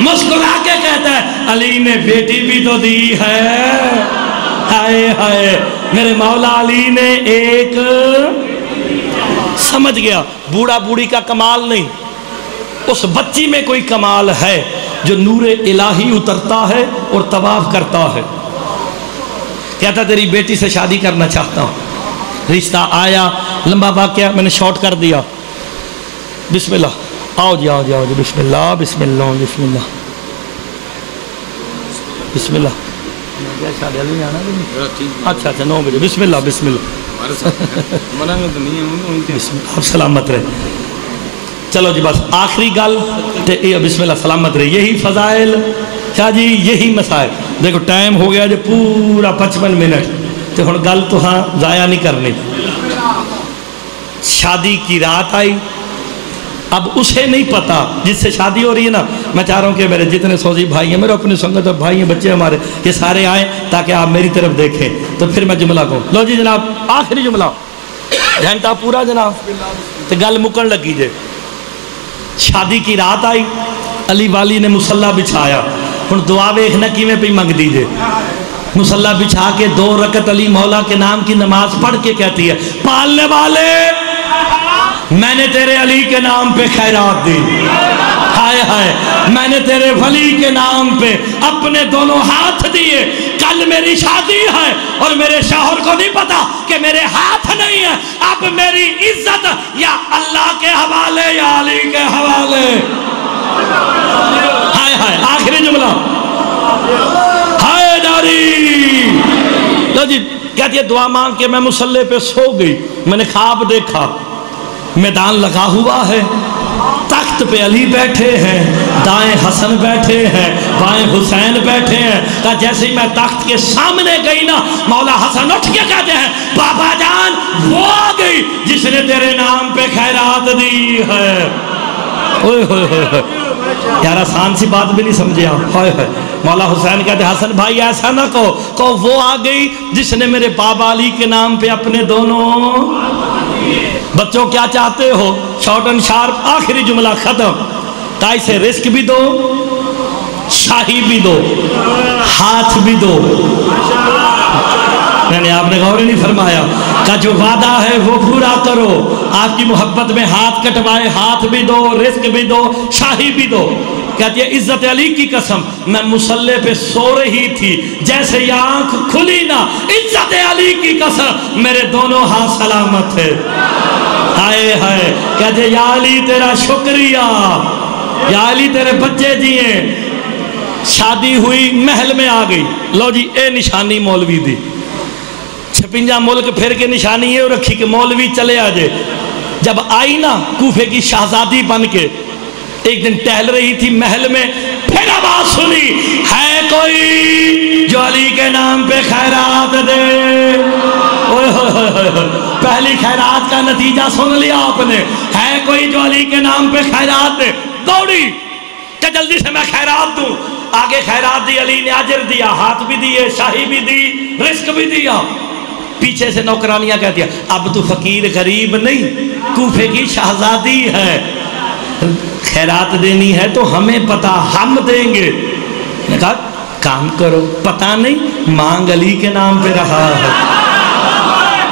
مسکرا کے کہتا ہے علی نے بیٹی بھی تو دی ہے۔ ہائے ہائے، میرے مولا علی نے ایک سمجھ گیا، بوڑھا بوڑھی کا کمال نہیں، اس بچی میں کوئی کمال ہے جو نور الہی اترتا ہے اور طواف کرتا ہے۔ کہتا تیری بیٹی سے شادی کرنا چاہتا ہوں۔ رشتہ آیا، لمبا واقعہ میں نے شارٹ کر دیا۔ بسم اللہ، آؤ جی آؤ جی آؤ جی، بسم اللہ بسم اللہ بسم اللہ بسم اللہ۔ اچھا اچھا 9 بجے، بسم اللہ بسم اللہ، آپ سلامت رہے۔ چلو جی بس آخری گل بسم اللہ سلامت رہے، یہی فضائل شاہ جی، یہی مسائل۔ دیکھو ٹائم ہو گیا جو پورا 55 منٹ، تو ہن گل تو ہاں ضائع نہیں کرنی۔ شادی کی رات آئی، اب اسے نہیں پتا جس سے شادی ہو رہی ہے نا، میں چاہ رہا ہوں کہ میرے جتنے سوزی بھائی ہیں، میرے اپنے سنگت اور بھائی ہیں، بچے ہمارے، یہ سارے آئیں تاکہ آپ میری طرف دیکھیں، تو پھر میں جملہ کہوں۔ لو جی جناب آخری جملہ، گھنٹہ پورا جناب، تو گل مکن لگی جے۔ شادی کی رات آئی، علی والی نے مصلی بچھایا، ہن دعا ویکھنا کیویں پہ منگ دیجئے۔ مصلی بچھا کے 2 رکعت علی مولا کے نام کی نماز پڑھ کے کہتی ہے پالنے والے میں نے تیرے علی کے نام پہ خیرات دی، ہائے ہائے میں نے تیرے ولی کے نام پہ اپنے دونوں ہاتھ دیے، کل میری شادی ہے اور میرے شوہر کو نہیں پتا کہ میرے ہاتھ نہیں ہے، اب میری عزت یا اللہ کے حوالے یا علی کے حوالے۔ ہائے ہائے آخری جملہ، ہائے داری۔ لو جی کہتی ہے دعا مانگ کے میں مصلی پہ سو گئی، میں نے خواب دیکھا، میدان لگا ہوا ہے، تخت پہ علی بیٹھے ہیں، دائیں حسن بیٹھے ہیں، بائیں حسین بیٹھے ہیں۔ کہ جیسے ہی میں تخت کے سامنے گئی نا، مولا حسن اٹھ کے کہتے ہیں بابا جان وہ آ گئی جس نے تیرے نام پہ خیرات دی ہے۔ اوہ ہوئے ہوئے ہوئے یار آسان سی بات بھی نہیں سمجھے آپ۔ مولا حسین کہتے ہیں حسن بھائی ایسا نہ کہو وہ آ گئی جس نے میرے بابا علی کے نام پہ اپنے دونوں۔ بچوں کیا چاہتے ہو؟ شارٹ اینڈ شارپ آخری جملہ ختم۔ تائی سے رزق بھی دو، شاہی بھی دو، ہاتھ بھی دو۔ میں نے آپ نے غور نہیں فرمایا کہ جو وعدہ ہے وہ پورا کرو۔ آپ کی محبت میں ہاتھ کٹوائے، ہاتھ بھی دو، رزق بھی دو، شاہی بھی دو۔ کہتی ہے عزت علی کی قسم میں مصلی پہ سو رہی تھی، جیسے یہ آنکھ کھلی نا، عزت علی کی قسم میرے دونوں ہاتھ سلامت ہے۔ ہائے ہائے کہتے یا علی تیرا شکریہ، یا علی تیرے بچے جیے۔ شادی ہوئی، محل میں آ گئی۔ لو جی اے نشانی مولوی دی، 56 ملک پھر کے نشانی یہ رکھی کہ مولوی چلے آجے۔ جب آئی نا کوفے کی شہزادی بن کے، ایک دن ٹہل رہی تھی محل میں، پھر آواز سنی ہے کوئی جو علی کے نام پہ خیرات دے۔ پہلی خیرات کا نتیجہ سن لیا آپ نے، ہے کوئی جو علی کے نام پہ خیرات دے۔ دوڑی کہ جلدی سے میں خیرات دوں۔ آگے خیرات دی، علی نے اجر دیا، ہاتھ بھی دیے، شاہی بھی دی، رزق بھی دیا۔ پیچھے سے نوکرانیاں کہتی ہیں اب تو فقیر غریب نہیں، کوفے کی شہزادی ہے، خیرات دینی ہے تو ہمیں پتا، ہم دیں گے۔ نے کہا کام کرو، پتا نہیں مانگ علی کے نام پہ رہا ہے۔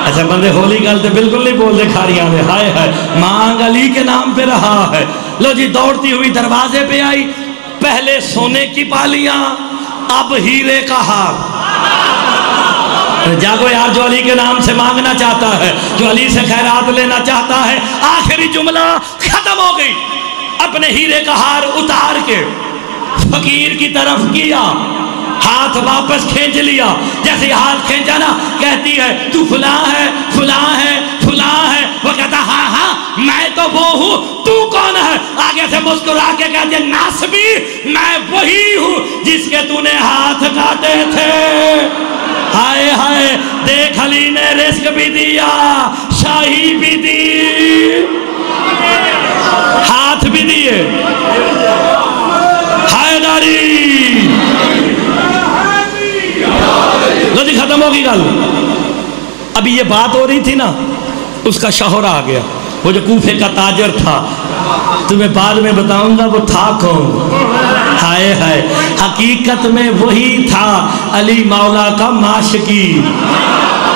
اچھا بندے ہولی گل تو بالکل نہیں بول دے کھاریاں نے، ہائے ہائے مانگ علی کے نام پہ رہا ہے۔ لو جی دوڑتی ہوئی دروازے پہ آئی، پہلے سونے کی پالیاں، اب ہیرے کا ہار۔ جاگو یار جو علی کے نام سے مانگنا چاہتا ہے، جو علی سے خیرات لینا چاہتا ہے۔ آخری جملہ ختم ہو گئی، اپنے ہیرے کا ہار اتار کے فقیر کی طرف کیا، ہاتھ واپس کھینچ لیا۔ جیسے ہاتھ کھینچا نا کہتی ہے تو فلاں ہے فلاں ہے فلاں ہے۔ وہ کہتا ہاں ہاں میں تو وہ ہوں، تو کون ہے؟ آگے سے مسکرا کے کہتی ہے ناسبی میں وہی ہوں جس کے تو نے ہاتھ کاٹے تھے۔ ہائے ہائے دیکھ علی نے رزق بھی دیا، شاہی بھی دی، ہاتھ بھی دیے۔ ہائے داری لو جی ختم ہوگی گل۔ ابھی یہ بات ہو رہی تھی نا، اس کا شوہر آ گیا، وہ جو کوفے کا تاجر تھا، تمہیں بعد میں بتاؤں گا وہ تھا کون. ہائے ہائے، حقیقت میں وہی تھا علی مولا کا معشوقی.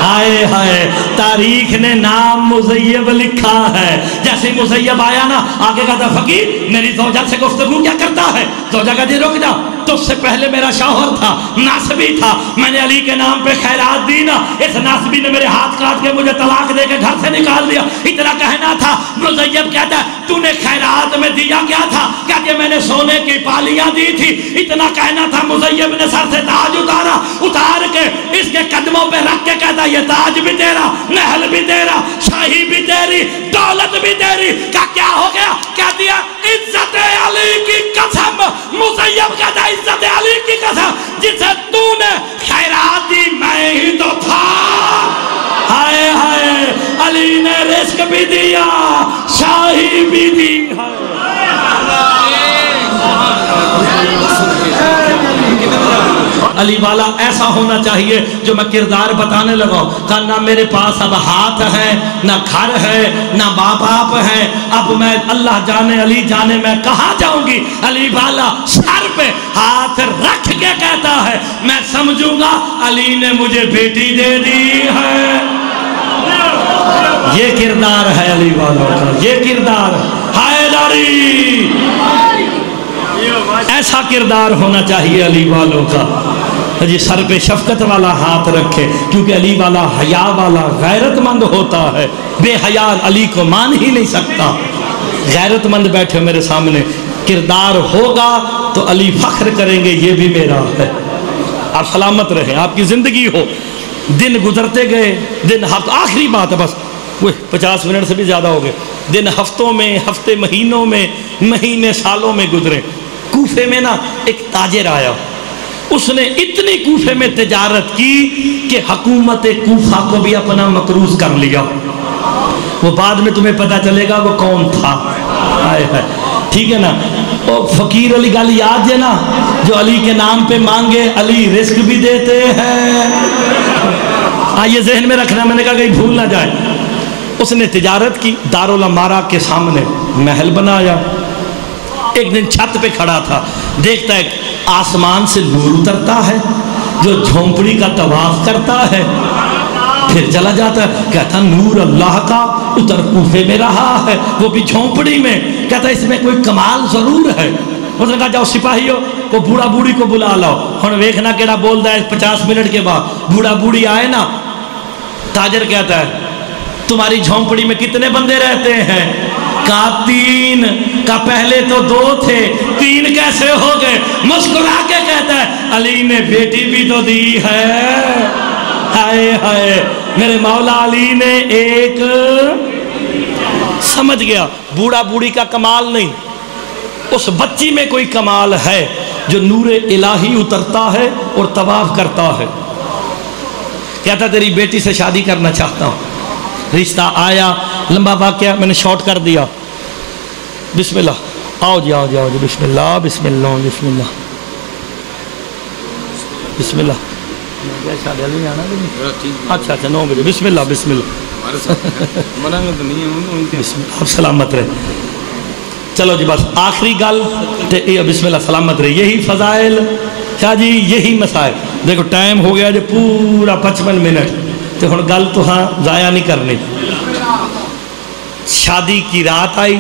ہائے ہائے، تاریخ نے نام مزیب لکھا ہے. جیسے مزیب آیا نا، آگے کہتا فقیر میری زوجہ سے گفتگو کیا کرتا ہے. زوجہ کا جی رک جا، تو اس سے پہلے میرا شوہر تھا، ناسبی تھا، میں نے علی کے نام پہ خیرات دی نا، اس ناسبی نے میرے ہاتھ کاٹ کے مجھے طلاق دے کے گھر سے نکال دیا. اتنا کہنا تھا. مزیب کہتا ہے تو نے خیرات میں دیا کیا تھا؟ کہتے ہیں میں نے سونے کی پالیاں دی تھی. اتنا کہنا تھا. مزیب نے سر سے تاج اتارا، اتار کے اس کے قدموں پہ رکھ کے کہتا یہ تاج بھی تیرا، محل بھی تیرا، شاہی بھی تیری، دولت بھی تیری. کیا ہو گیا؟ کہہ دیا عزت علی کی قسم. مزیب کہتا عزت علی کی قسم، جسے تو نے خیرات دی میں ہی تو تھا. ہائے ہائے، علی نے رزق بھی دیا، شاہی بھی دی. علی والا ایسا ہونا چاہیے. جو میں کردار بتانے لگا، کہا نہ میرے پاس اب ہاتھ ہے، نہ گھر ہے، نہ باپ باپ ہے. اب میں اللہ جانے علی جانے میں کہاں جاؤں گی. علی والا سر پہ ہاتھ رکھ کے کہتا ہے میں سمجھوں گا علی نے مجھے بیٹی دے دی ہے. یہ کردار ہے علی والوں کا، یہ کردار. حیدری، ایسا کردار ہونا چاہیے علی والوں کا. جی سر پہ شفقت والا ہاتھ رکھے، کیونکہ علی والا حیا والا غیرت مند ہوتا ہے. بے حیا علی کو مان ہی نہیں سکتا. غیرت مند بیٹھے میرے سامنے. کردار ہوگا تو علی فخر کریں گے یہ بھی میرا ہے. آپ سلامت رہیں، آپ کی زندگی ہو. دن گزرتے گئے، دن ہفتے، آخری بات ہے بس، 50 منٹ سے بھی زیادہ ہو گئے. دن ہفتوں میں، ہفتے مہینوں میں، مہینے سالوں میں گزرے. کوفے میں نا ایک تاجر آیا، اس نے اتنی کوفے میں تجارت کی کہ حکومت کوفہ کو بھی اپنا مقروض کر لیا. وہ بعد میں تمہیں پتا چلے گا وہ کون تھا. ٹھیک ہے نا. وہ فقیر علی گل یاد ہے نا، جو علی کے نام پہ مانگے علی رزق بھی دیتے ہیں. یہ ذہن میں رکھنا، میں نے کہا کہیں بھول نہ جائے. اس نے تجارت کی، دارالامارہ کے سامنے محل بنایا. ایک دن چھت پہ کھڑا تھا، دیکھتا ہے آسمان سے نور اترتا ہے جو جھونپڑی کا طواف کرتا ہے، پھر چلا جاتا ہے. کہتا نور اللہ کا اتر کوفے میں رہا ہے، وہ بھی جھونپڑی میں. کہتا اس میں کوئی کمال ضرور ہے. اس نے کہا جاؤ سپاہیوں کو بوڑھا بوڑھی کو بلا لاؤ. ہن ویکھنا کیڑا بولدا ہے. 50 منٹ کے بعد بوڑھا بوڑھی آئے نا. تاجر کہتا ہے تمہاری جھونپڑی میں کتنے بندے رہتے ہیں؟ کہا 3. کہا پہلے تو 2 تھے، 3 کیسے ہو گئے؟ مسکرا کے کہتا ہے علی نے بیٹی بھی تو دی ہے. ہائے ہائے، میرے مولا علی نے ایک سمجھ گیا. بوڑھا بوڑھی کا کمال نہیں، اس بچی میں کوئی کمال ہے جو نور الہی اترتا ہے اور طواف کرتا ہے. کہتا تیری بیٹی سے شادی کرنا چاہتا ہوں. رشتہ آیا، لمبا واقعہ میں نے شارٹ کر دیا. بسم اللہ، آؤ جی آؤ جی آؤ جی. بسم اللہ بسم اللہ بسم اللہ بسم اللہ. اچھا 9 بجے. بسم اللہ بسم اللہ. آپ سلامت رہے. چلو جی بس آخری گل بسم اللہ سلامت رہے. یہی فضائل شاہ جی، یہی مسائل. دیکھو ٹائم ہو گیا جو پورا 55 منٹ. تو ہن گل تو ہاں ضائع نہیں کرنی. شادی کی رات آئی.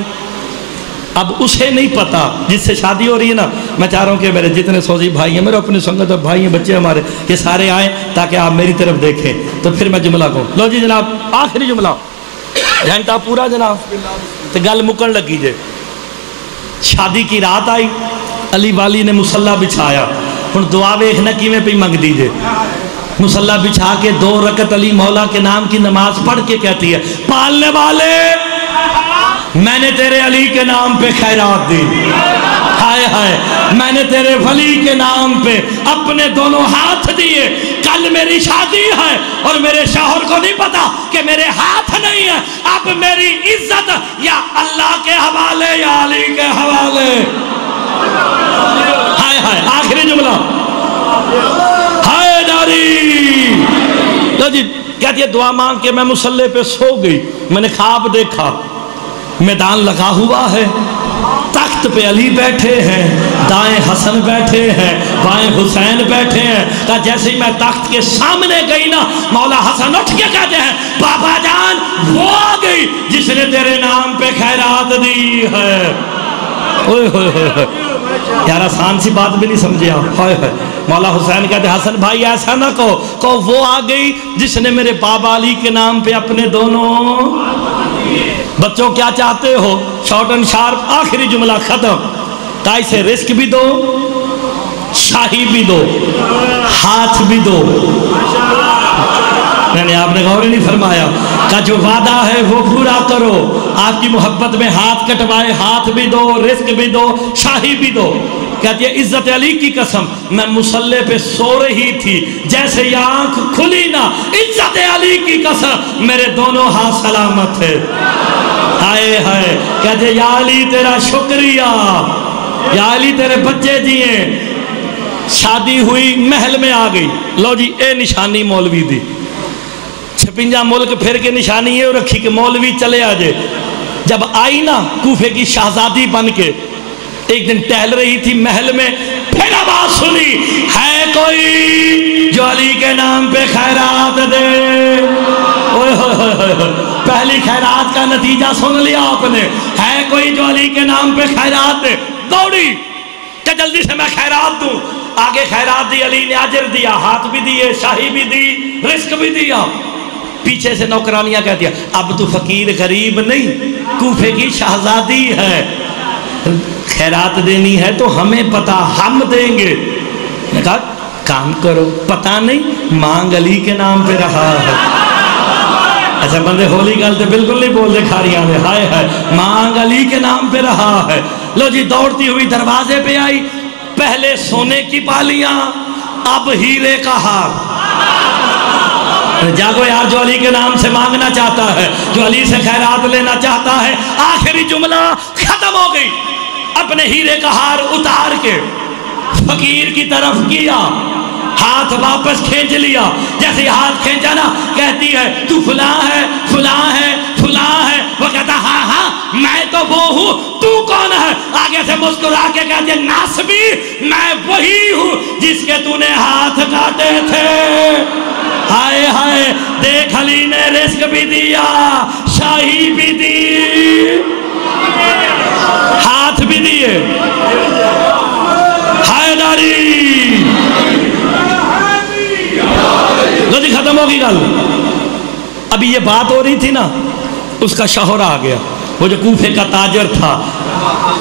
اب اسے نہیں پتا جس سے شادی ہو رہی ہے نا. میں چاہ رہا ہوں کہ میرے جتنے سوزی بھائی ہیں، میرے اپنی سنگت اور بھائی ہیں، بچے ہمارے، یہ سارے آئیں تاکہ آپ میری طرف دیکھیں. تو پھر میں جملہ کہوں. لو جی جناب آخری جملہ، گھنٹہ پورا جناب، تو گل مکن لگی جے. شادی کی رات آئی، علی والی نے مصلی بچھایا. ہن دعا ویکھنا کیویں پہ منگ دیجئے. مصلی بچھا کے 2 رکعت علی مولا کے نام کی نماز پڑھ کے کہتی ہے پالنے والے میں نے تیرے علی کے نام پہ خیرات دی. ہائے ہائے، میں نے تیرے ولی کے نام پہ اپنے دونوں ہاتھ دیے. کل میری شادی ہے اور میرے شوہر کو نہیں پتا کہ میرے ہاتھ نہیں ہے. اب میری عزت یا اللہ کے حوالے یا علی کے حوالے. ہائے ہائے، آخری جملہ. ہائے داری تو جی کہتی ہے دعا مانگ کے میں مصلی پہ سو گئی. میں نے خواب دیکھا میدان لگا ہوا ہے، تخت پہ علی بیٹھے ہیں، دائیں حسن بیٹھے ہیں، بائیں حسین بیٹھے ہیں. کہا جیسے ہی میں تخت کے سامنے گئی نا، مولا حسن اٹھ کے کہتے ہیں بابا جان وہ آ گئی جس نے تیرے نام پہ خیرات دی ہے. اوئے ہوئے ہوئے یار آسان سی بات بھی نہیں سمجھے آپ. مولا حسین کہتے ہیں حسن بھائی ایسا نہ کہو وہ آ گئی جس نے میرے بابا علی کے نام پہ اپنے دونوں بچوں کیا چاہتے ہو؟ شارٹ اینڈ شارپ آخری جملہ ختم. کہا اسے رزق بھی دو، شاہی بھی دو، ہاتھ بھی دو. نہیں آپ نے غور ہی نہیں فرمایا. کہا جو وعدہ ہے وہ پورا کرو. آپ کی محبت میں ہاتھ کٹوائے، ہاتھ بھی دو، رزق بھی دو، شاہی بھی دو. کہتی ہے عزت علی کی قسم میں مصلی پہ سو رہی تھی، جیسے یہ آنکھ کھلی نا، عزت علی کی قسم میرے دونوں ہاتھ سلامت ہے. ہائے ہائے کہتے ہیں یا علی تیرا شکریہ، یا علی تیرے بچے جیے. شادی ہوئی، محل میں آ گئی. لو جی اے نشانی مولوی دی. چھپنجا ملک پھر کے نشانی یہ رکھی کہ مولوی چلے آجے. جب آئی نا کوفے کی شہزادی بن کے، ایک دن ٹہل رہی تھی محل میں، پھر آواز سنی ہے کوئی جو علی کے نام پہ خیرات دے. اوہ ہوئے ہوئے پہلی خیرات کا نتیجہ سن لیا آپ نے. ہے کوئی جو علی کے نام پہ خیرات دے. دوڑی کہ جلدی سے میں خیرات دوں. آگے خیرات دی، علی نے اجر دیا، ہاتھ بھی دیے، شاہی بھی دی، رزق بھی دیا. پیچھے سے نوکرانیاں کہتی ہیں اب تو فقیر غریب نہیں، کوفے کی شہزادی ہے، خیرات دینی ہے تو ہمیں پتا، ہم دیں گے. نے کہا کام کرو، پتا نہیں مانگ علی کے نام پہ رہا ہے. اچھا بندے ہولی گل تو بالکل نہیں بول دے کھاریاں نے. ہائے ہائے مانگ علی کے نام پہ رہا ہے. لو جی دوڑتی ہوئی دروازے پہ آئی. پہلے سونے کی پالیاں، اب ہیرے کا ہار. جاگو یار جو علی کے نام سے مانگنا چاہتا ہے، جو علی سے خیرات لینا چاہتا ہے. آخری جملہ ختم ہو گئی. اپنے ہیرے کا ہار اتار کے فقیر کی طرف کیا، ہاتھ واپس کھینچ لیا. جیسے ہاتھ کھینچا نا کہتی ہے تو فلاں ہے، فلاں ہے، فلاں ہے. وہ کہتا ہاں ہاں میں تو وہ ہوں، تو کون ہے؟ آگے سے مسکرا کے کہتی ہے ناسبی میں وہی ہوں جس کے تو نے ہاتھ کاٹے تھے. ہائے ہائے دیکھ علی نے رزق بھی دیا، شاہی بھی دی، ہاتھ بھی دیے. حیدری لو جی ختم ہوگی گل. ابھی یہ بات ہو رہی تھی نا، اس کا شوہر آ گیا، وہ جو کوفے کا تاجر تھا.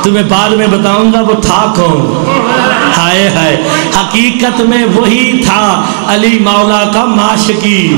تمہیں بعد میں بتاؤں گا وہ تھا کون. ہائے ہائے حقیقت میں وہی تھا علی مولا کا معشقی.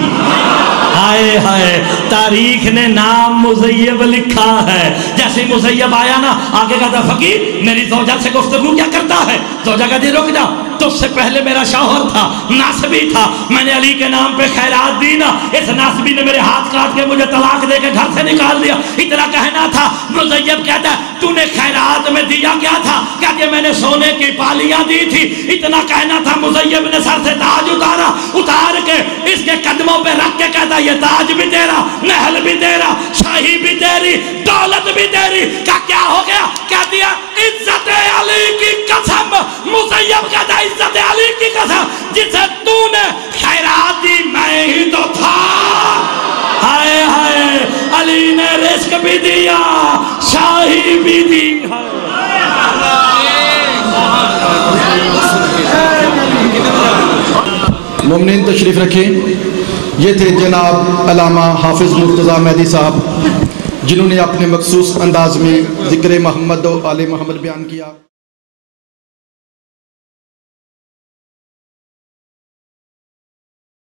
ہائے ہائے تاریخ نے نام مزیب لکھا ہے. جیسے مزیب آیا نا آگے کہتا فقیر میری زوجہ سے گفتگو کیا کرتا ہے. زوجہ کہتی رک جا، تو اس سے پہلے میرا شوہر تھا، ناسبی تھا، میں نے علی کے نام پہ خیرات دی نا، اس ناسبی نے میرے ہاتھ کاٹ کے مجھے طلاق دے کے گھر سے نکال دیا. اتنا کہنا تھا. مزیب کہتا ہے تو نے خیرات میں دیا کیا تھا؟ کہتے ہیں میں نے سونے کی پالیاں دی تھی. اتنا کہنا تھا. مزیب نے سر سے تاج اتارا، اتار کے اس کے قدموں پہ رکھ کے کہتا یہ تاج بھی تیرا، محل بھی تیرا، شاہی بھی تیری، دولت بھی تیری. کیا ہو گیا؟ کہہ دیا عزت علی کی قسم. مزیب کہتا ہے عزت علی کی قسم جسے تو نے خیرات دی میں ہی تو تھا. ہائے ہائے علی نے رزق بھی دیا، شاہی بھی دی. مومنین تشریف رکھیں. یہ تھے جناب علامہ حافظ مرتضیٰ مہدی صاحب، جنہوں نے اپنے مخصوص انداز میں ذکر محمد و آل محمد بیان کیا.